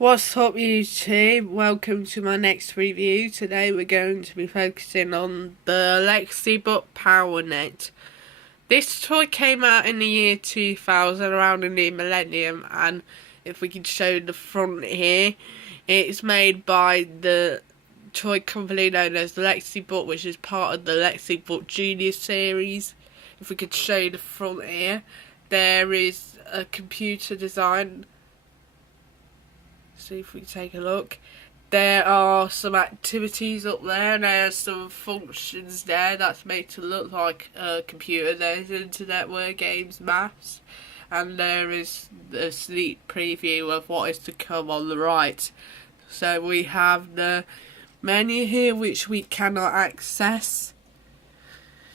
What's up YouTube? Welcome to my next review. Today we're going to be focusing on the Lexibook Power Net. This toy came out in the year 2000, around the new millennium, and if we can show the front here, it's made by the toy company known as Lexibook, which is part of the Lexibook Junior series. If we could show the front here, there is a computer design. See if we take a look. There are some activities up there, and there are some functions there that's made to look like a computer. There's internet, word games, maths, and there is a sneak preview of what is to come on the right. So we have the menu here, which we cannot access.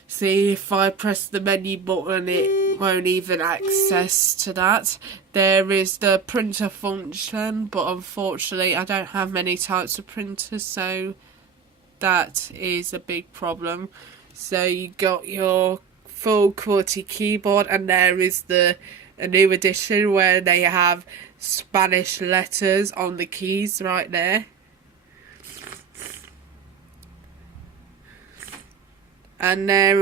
See, if I press the menu button, it won't even access to that. There is the printer function, but unfortunately I don't have many types of printers, so that is a big problem. So you got your full QWERTY keyboard, and there is a new edition where they have Spanish letters on the keys right there. And there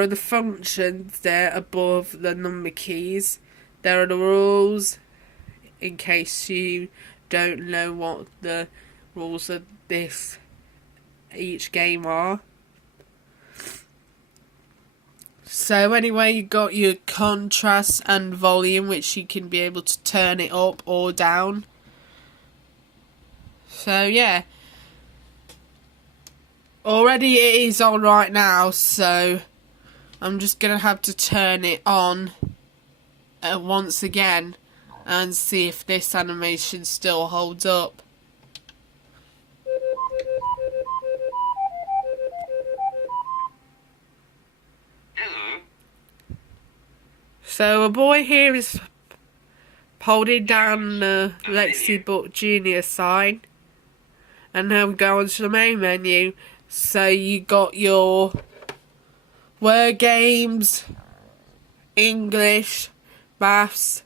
are the functions there above the number keys. There are the rules, in case you don't know what the rules of each game are. So anyway, you got your contrast and volume, which you can be able to turn it up or down. So yeah. Already it is on right now, so I'm just going to have to turn it on once again and see if this animation still holds up. So a boy here is holding down the Lexibook Junior sign, and now we go on to the main menu. So you got your word games, English, maths,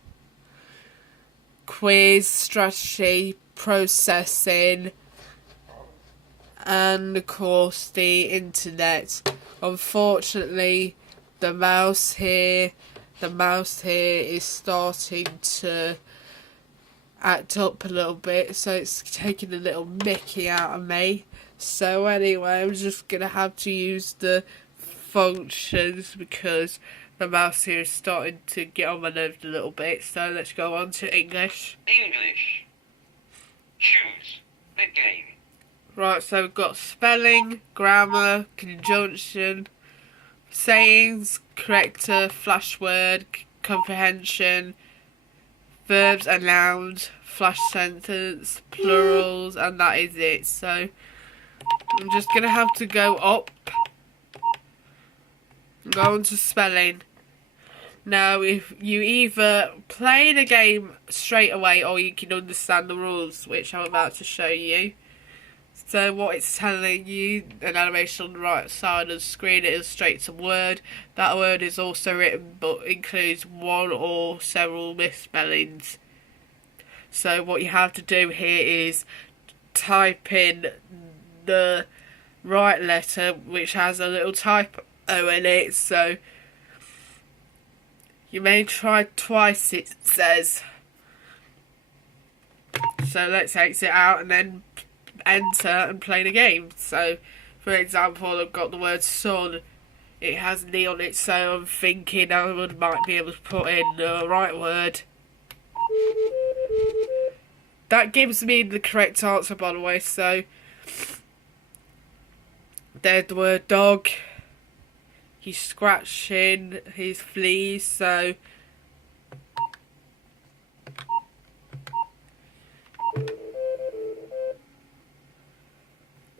quiz, strategy, processing, and of course the internet. Unfortunately, the mouse here is starting to act up a little bit, so it's taking a little mickey out of me. So anyway, I'm just going to have to use the functions because the mouse here is starting to get on my nerves a little bit. So let's go on to English. English. Choose the game. Right, so we've got spelling, grammar, conjunction, sayings, corrector, flash word, comprehension, verbs and nouns, flash sentence, plurals, and that is it. So I'm just going to have to go up and go on to spelling. Now, if you either play the game straight away or you can understand the rules, which I'm about to show you. So what it's telling you, an animation on the right side of the screen, it illustrates a word. That word is also written but includes one or several misspellings. So what you have to do here is type in the right letter, which has a little typo in it, so you may try twice, it says. So let's exit out and then enter and play the game. So for example, I've got the word sun, it has an E on it, so I'm thinking I might be able to put in the right word. That gives me the correct answer, by the way. So there's the word dog. He's scratching his fleas, so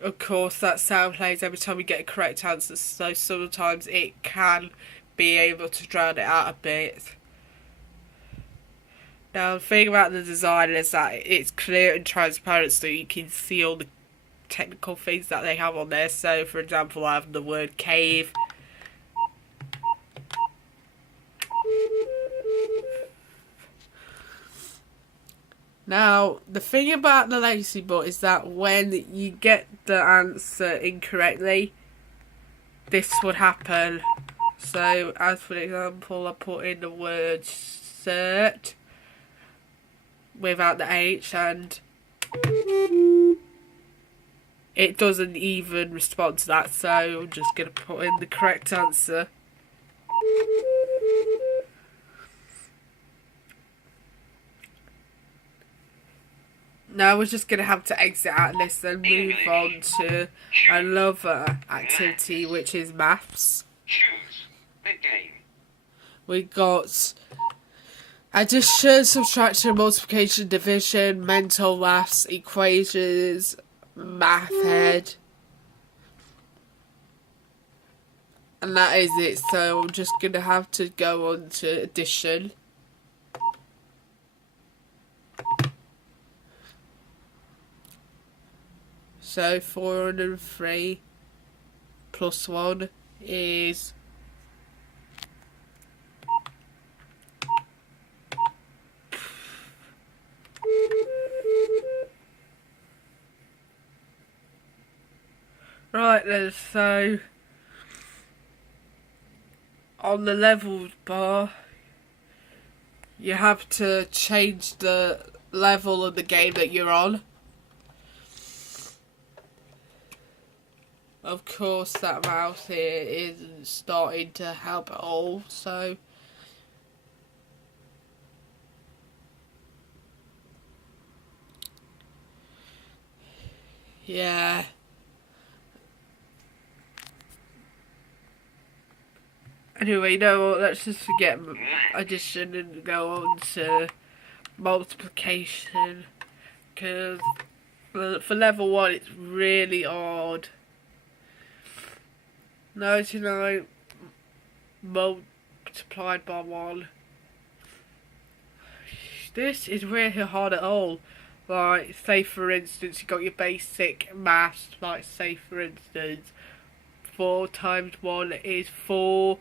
of course that sound plays every time you get a correct answer, so sometimes it can be able to drown it out a bit. Now the thing about the design is that it's clear and transparent, so you can see all the technical things that they have on there. So for example, I have the word cave. Now, the thing about the Lexibook is that when you get the answer incorrectly, this would happen. So, as for example, I put in the word cert without the H, and it doesn't even respond to that, so I'm just going to put in the correct answer. Now we're just going to have to exit out of this and move on to another activity, which is maths. Choose the game. We got addition, subtraction, multiplication, division, mental maths, equations, math head. And that is it, so I'm just going to have to go on to addition. So 403 plus 1 is right then, so on the levels bar you have to change the level of the game that you're on. Of course, that mouse here isn't starting to help at all, so yeah. Anyway, you know what, let's just forget addition and go on to multiplication, because for level 1 it's really hard. 99 multiplied by 1. This is really hard at all. Like, say for instance, you got your basic maths, like say for instance, 4 times 1 is 4,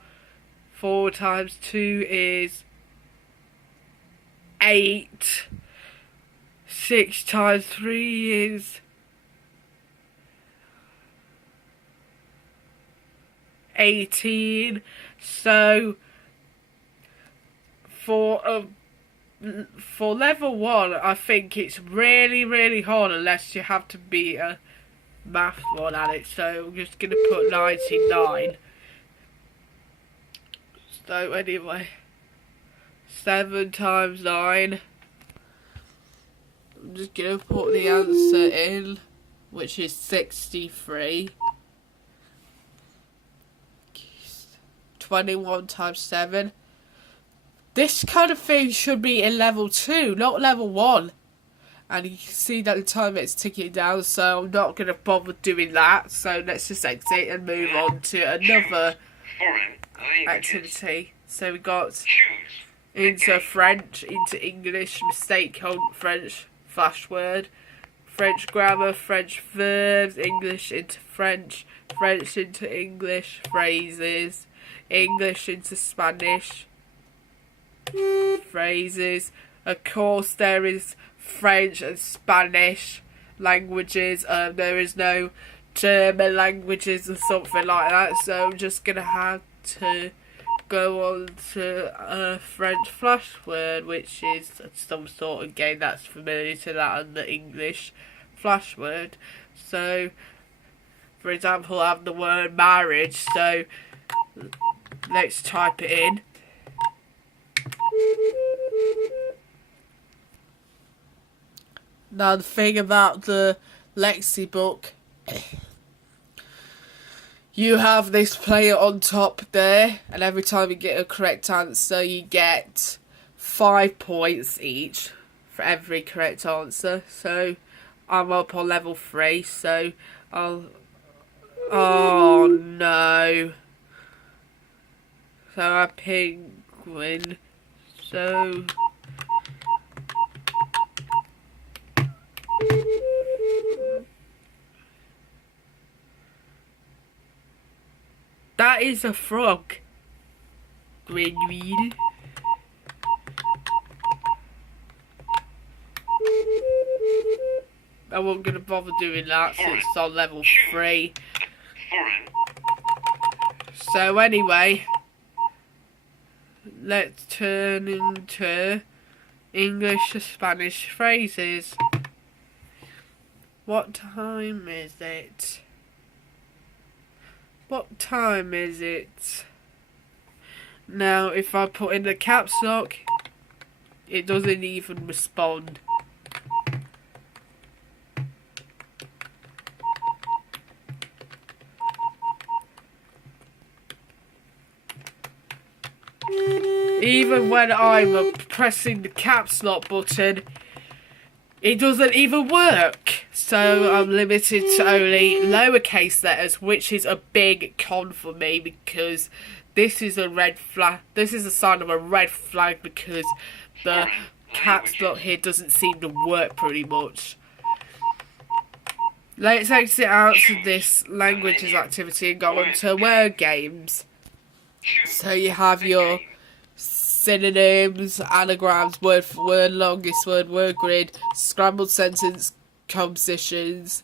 4 times 2 is 8, 6 times 3 is 18. So for level 1, I think it's really hard unless you have to be a math one at it. So I'm just gonna put 99. So anyway, 7 times 9. I'm just gonna put the answer in, which is 63. 21 times 7. This kind of thing should be in level 2, not level 1. And you can see that the time it's ticking down, so I'm not going to bother doing that. So let's just exit and move on to another activity. So we got into French, into English, mistake hunt, French, flash word, French grammar, French verbs, English into French, French into English, phrases, English into Spanish, phrases. Of course there is French and Spanish languages. There is no German languages or something like that, so I'm just going to have to go on to a French flash word, which is some sort of game that's familiar to that and the English flash word. So for example, I have the word marriage, so let's type it in. Now the thing about the Lexibook, you have this player on top there, and every time you get a correct answer you get 5 points each for every correct answer. So I'm up on level 3, so I'll... oh no. So a penguin. So that is a frog. Green wheel. I wasn't going to bother doing that since it's on level 3. Foreign. So anyway, let's turn into English to Spanish phrases. What time is it? What time is it? Now, if I put in the caps lock, it doesn't even respond. Even when I'm pressing the caps lock button, it doesn't even work. So I'm limited to only lowercase letters, which is a big con for me because this is a red flag. This is a sign of a red flag because the caps lock here doesn't seem to work pretty much. Let's exit out of this languages activity and go on to word games. So you have your synonyms, anagrams, word for word, longest word, word grid, scrambled sentence compositions,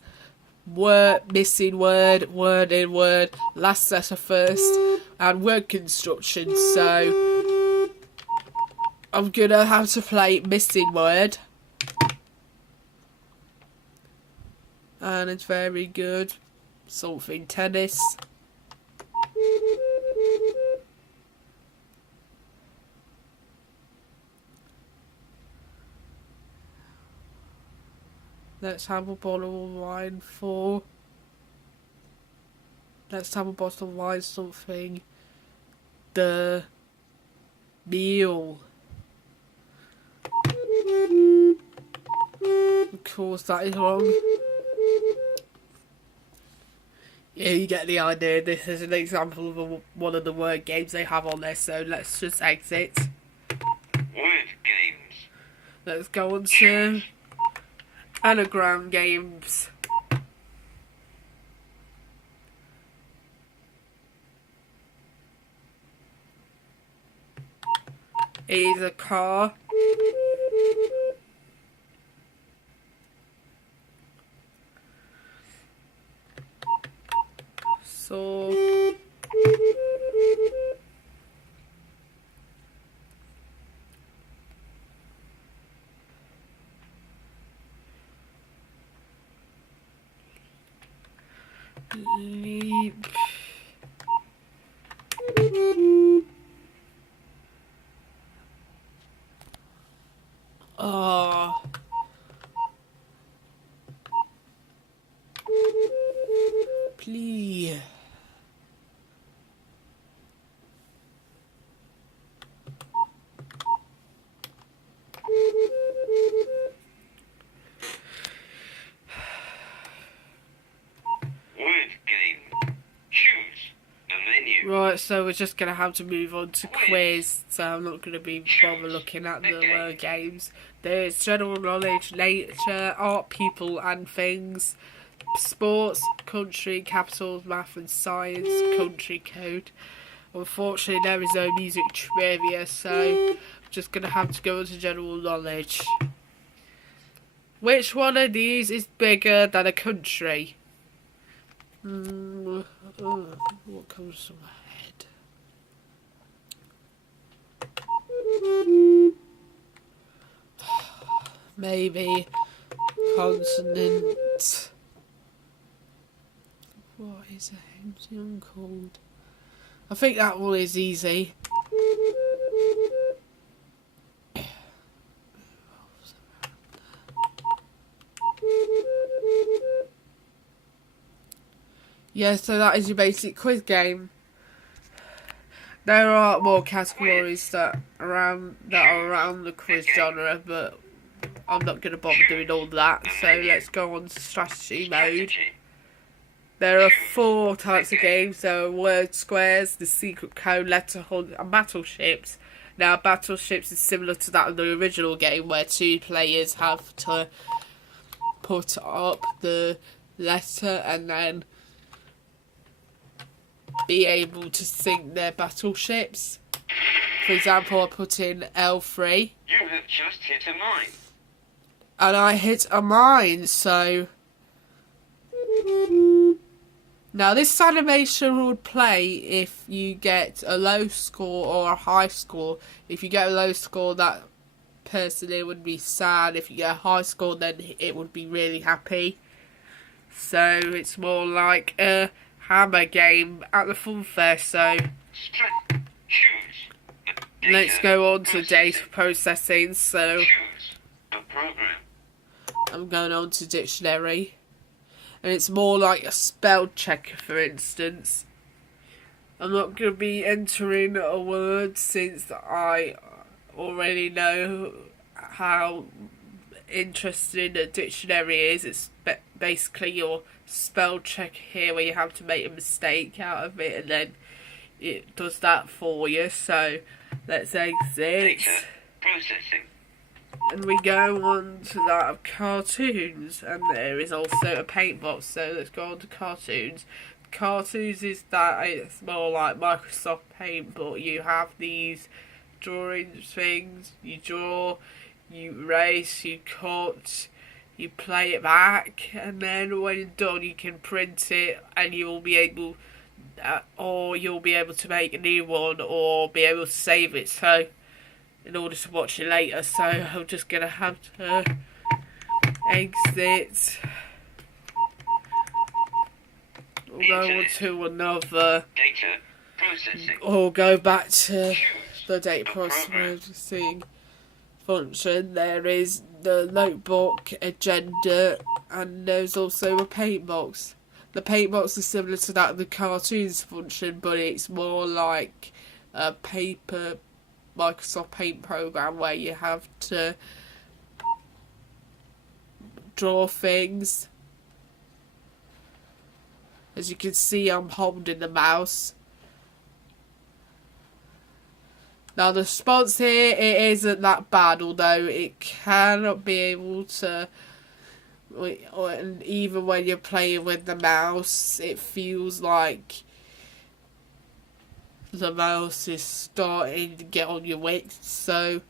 word missing word, word in word, last letter first, and word construction. So I'm gonna have to play missing word, and it's very good. Something tennis. Let's have a bottle of wine for. Let's have a bottle of wine something. The meal. Of course, that is wrong. Yeah, you get the idea. This is an example of one of the word games they have on there, so let's just exit. Word games. Let's go on to anagram games. It is a car. So leap. Oh. Please. Word game. Choose the menu. Right, so we're just going to have to move on to quiz, so I'm not going to be bother looking at the word games. There's general knowledge, nature, art, people and things, sports, country, capitals, math and science, country code. Unfortunately, there is no music trivia, so I'm just going to have to go into general knowledge. Which one of these is bigger than a country? What comes to my head? Maybe consonant. What is a hemsion called? I think that one is easy. Yeah, so that is your basic quiz game. There are more categories that are around the quiz genre, but I'm not going to bother doing all that. So let's go on to strategy mode. There are 4 types of games. There are word squares, the secret code, letter hunt, and battleships. Now, battleships is similar to that of the original game, where 2 players have to put up the letter and then be able to sink their battleships. For example, I put in L3. You have just hit a mine. and I hit a mine, so now this animation would play if you get a low score or a high score. If you get a low score, that person it would be sad. If you get a high score, then it would be really happy. So it's more like a hammer game at the fun fair. So Choose. let's go on to data processing. So Choose a program. I'm going on to dictionary, and it's more like a spell checker, for instance. I'm not going to be entering a word since I already know how interesting a dictionary is. It's basically your spell check here, where you have to make a mistake out of it, and then it does that for you. So let's exit, Data processing. and we go on to that of cartoons, and there is also a paint box. So let's go on to cartoons. Cartoons is that it's more like Microsoft Paint, but you have these drawing things. You draw, you erase, you cut, you play it back, and then when you're done, you can print it, and you will be able, or you'll be able to make a new one, or be able to save it. So, in order to watch it later, so I'm just gonna have to exit. We'll go on to another, Data processing. or go back to Choose the data processing function. There is the notebook, agenda, and there's also a paint box. The paint box is similar to that of the cartoons function, but it's more like a paper Microsoft Paint program where you have to draw things. As you can see, I'm holding the mouse. Now the response here, it isn't that bad, although it cannot be able to, and even when you're playing with the mouse, it feels like the mouse is starting to get on your wits. So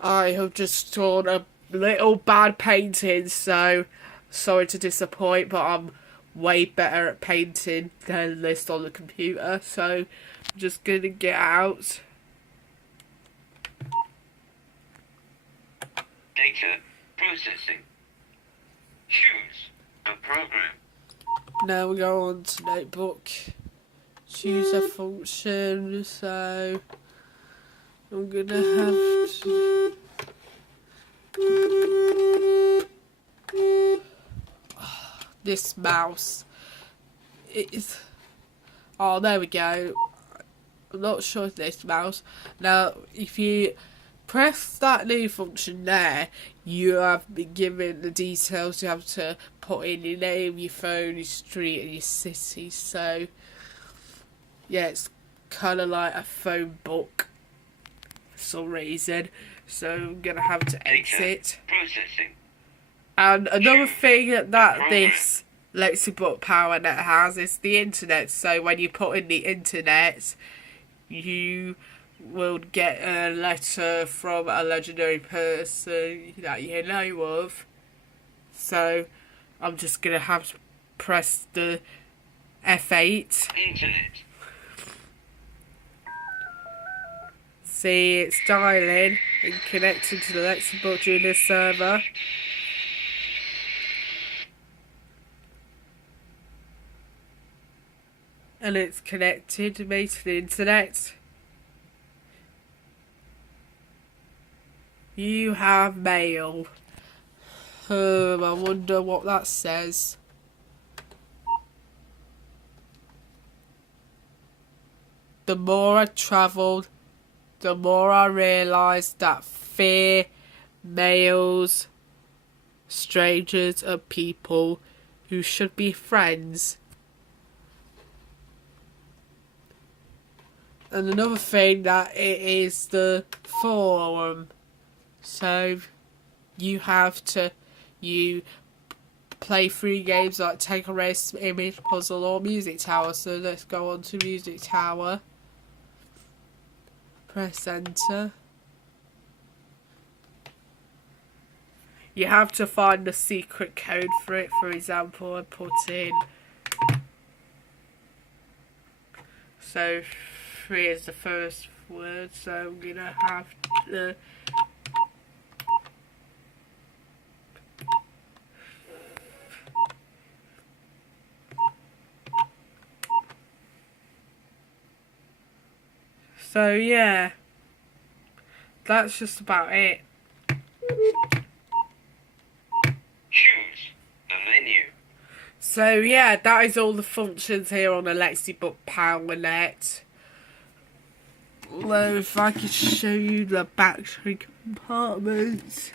I have just drawn a little bad painting, so sorry to disappoint, but I'm way better at painting than this on the computer, so I'm just gonna get out. Data processing. Choose a program. Now we go on to notebook. Choose a function, so I'm gonna have to this mouse is, oh, there we go. I'm not sure if this mouse. Now if you press that new function there, you have been given the details. You have to put in your name, your phone, your street, and your city. So yeah, it's kind of like a phone book for some reason. So I'm gonna have to exit. Processing. And another thing that this Lexibook Power Net has is the internet. So when you put in the internet, you will get a letter from a legendary person that you know of. So I'm just gonna have to press the F8. Internet. See, it's dialing and connecting to the Lexibook Junior server. And it's connected me to the internet. You have mail. I wonder what that says. The more I travelled, the more I realised that fear, males, strangers are people who should be friends. And another thing that it is the forum. So you have to, you play free games like Take a Race, Image Puzzle or Music Tower. So let's go on to Music Tower. Press enter. You have to find the secret code for it. For example, I put in, so 3 is the first word, so I'm gonna have the so yeah, that's just about it. Choose the menu. So yeah, that is all the functions here on the Lexibook Power Net. Well, if I could show you the battery compartments.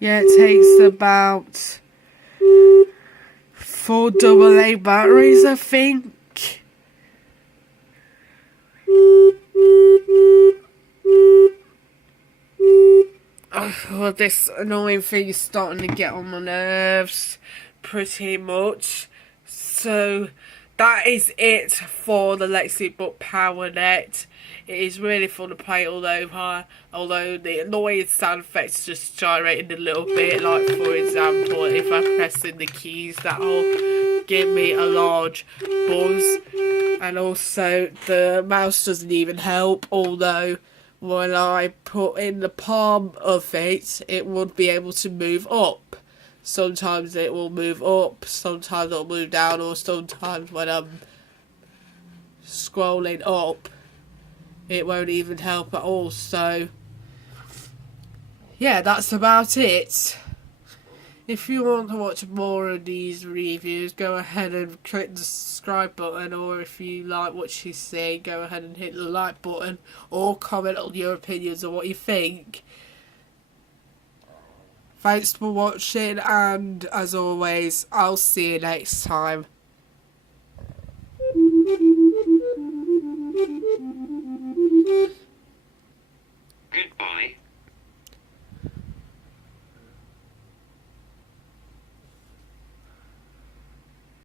Yeah, it takes about 4 AA batteries, I think. Oh, this annoying thing is starting to get on my nerves, pretty much. So, that is it for the Lexibook Power Net. It is really fun to play, although the annoying sound effects just gyrating a little bit. Like, for example, if I press in the keys, that'll give me a large buzz. And also, the mouse doesn't even help, although when I put in the palm of it, it would be able to move up. Sometimes it will move up, sometimes it'll move down, or sometimes when I'm scrolling up, it won't even help at all. So, yeah, that's about it. If you want to watch more of these reviews, go ahead and click the subscribe button, or if you like what you see, go ahead and hit the like button, or comment on your opinions on what you think. Thanks for watching, and as always, I'll see you next time.